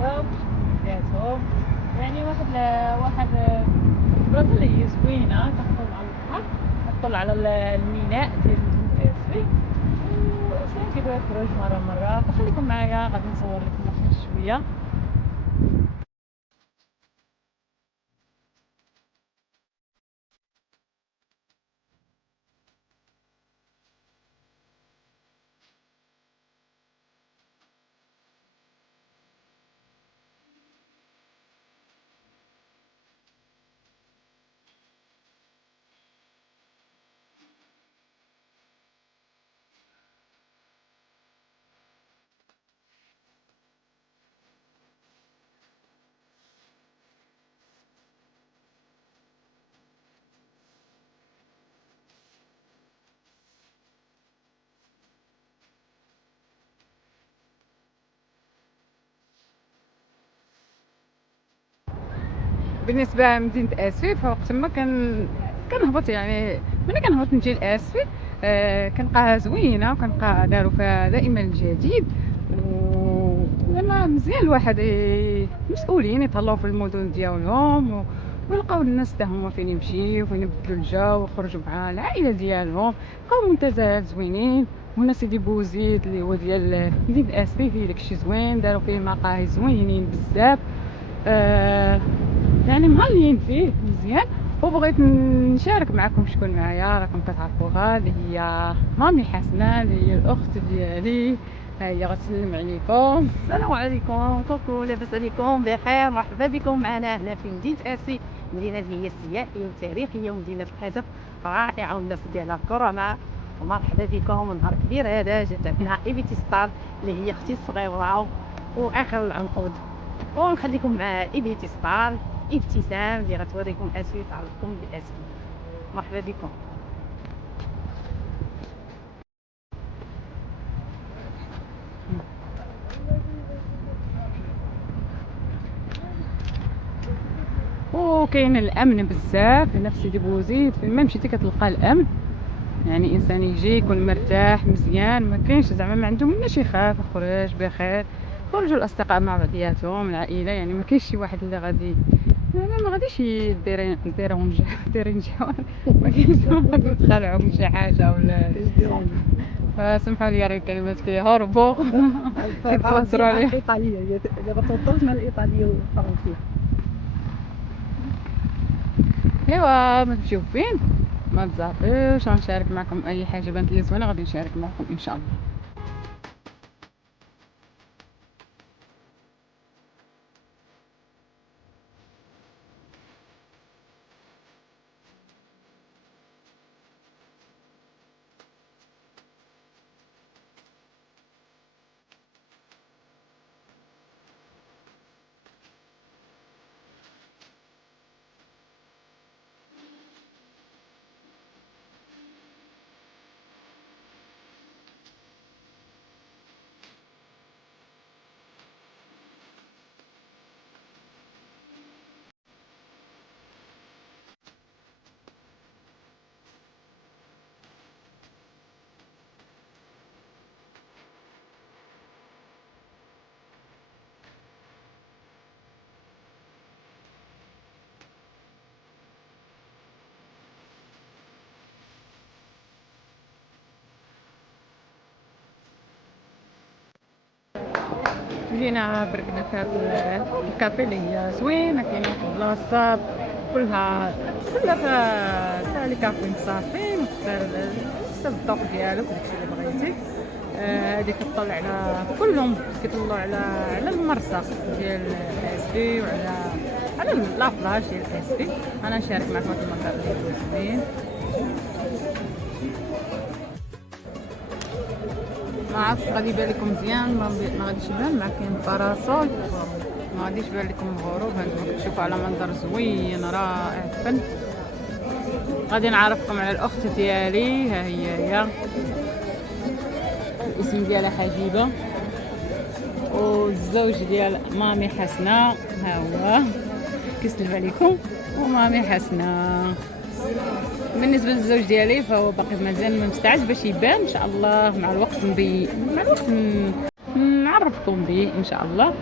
الخشب بيناتهم، يعني واحد البلاصه اللي هي زوينه كتطل على البحر، كتطل على الميناء ديال مدينة اسفي. والانسان كيبغي يخرج مره فخليكم معايا غادي نصور لكم واحد شويه. بالنسبه لمدينه اسفي فوقت ما كنهبط، يعني ملي كنهبط نجي لاسفي كنلقاها زوينه، وكنلقى داروا فيها دائما الجديد. زعما مزيان الواحد مسؤولين يطلعوا في المدن ديالهم ويلقاو الناس حتى هما فين يمشيو، فين يبدلوا الجو ويخرجوا مع العائله ديالهم، لقاو منتزهات زوينين. وهنا سيدي بوزيد اللي هو ديال مدينه اسفي فيه داكشي زوين، داروا فيه مقاهي زوينين بزاف. يعني مهنيين فيه مزيان. وبغيت نشارك معكم شكون معايا، راكم كتعرفوها اللي هي مامي حسنه اللي هي الاخت ديالي. ها هي غتسلم عليكم. السلام عليكم، كوكو، لاباس عليكم؟ بخير. مرحبا بكم معنا هنا في مدينة اسفي، مدينة هي السياحية والتاريخية ومدينة الخزف رائعة والناس ديالها كرماء. ومرحبا بكم. نهار كبير هذا جات عندنا ايفيتي ستار اللي هي اختي الصغيرة واخر العنقود، ونخليكم مع ايفيتي ستار ابتسام اللي غتوريكم اسفي تعرفكم باسفي. مرحبا بكم. وكاين الامن بزاف هنا في سيدي بوزيد، فين ما مشيتي كتلقى الامن. يعني انسان يجي يكون مرتاح مزيان، ما كاينش زعما ما عندهم مناش يخاف يخرج بخير. خرجوا الاصدقاء مع بعضياتهم العائله، يعني ما كاينش شي واحد اللي غادي ما غاديش ديرهم جوار. ما كاينش واحد يتخلعوا من شي حاجه ولا فسمحوا لي الكلمات كيهربوا كيتوتروا عليه. الايطاليه دابا توصلنا الايطاليه والفرنسيه. ايوا ما تمشيو فين ما تزعفوش، غنشارك معكم اي حاجه بانت لي زوينه غادي نشارك معكم ان شاء الله. جينا بركنا في هاد الكافي اللي هي زوينه، كاينه واحد البلاصه كلها فيها لي كافيين صافين، وتختار الذوق ديالك وداكشي اللي بغيتي. هادي كتطلع على كلهم كيطلعوا على المرسى ديال اسفي على لابلاج ديال اسفي. انا نشارك معكم هاد المنظر اللي هو زوين. ما عرفتش غادي يبان لكم مزيان ما غاديش يبان، مع كاين باراسول ما غاديش يبان لكم الغروب. هانتوما كتشوفوا على منظر زوين رائع فن. غادي نعرفكم على الاخت ديالي، ها هي الاسم ديالها حبيبه، والزوج ديال مامي حسنه ها هو كيسلم عليكم. ومامي حسنه بالنسبه للزوج ديالي فهو باقي مازال ما مستعد باش يبان، ان شاء الله مع الوقت نعرفكم به ان شاء الله.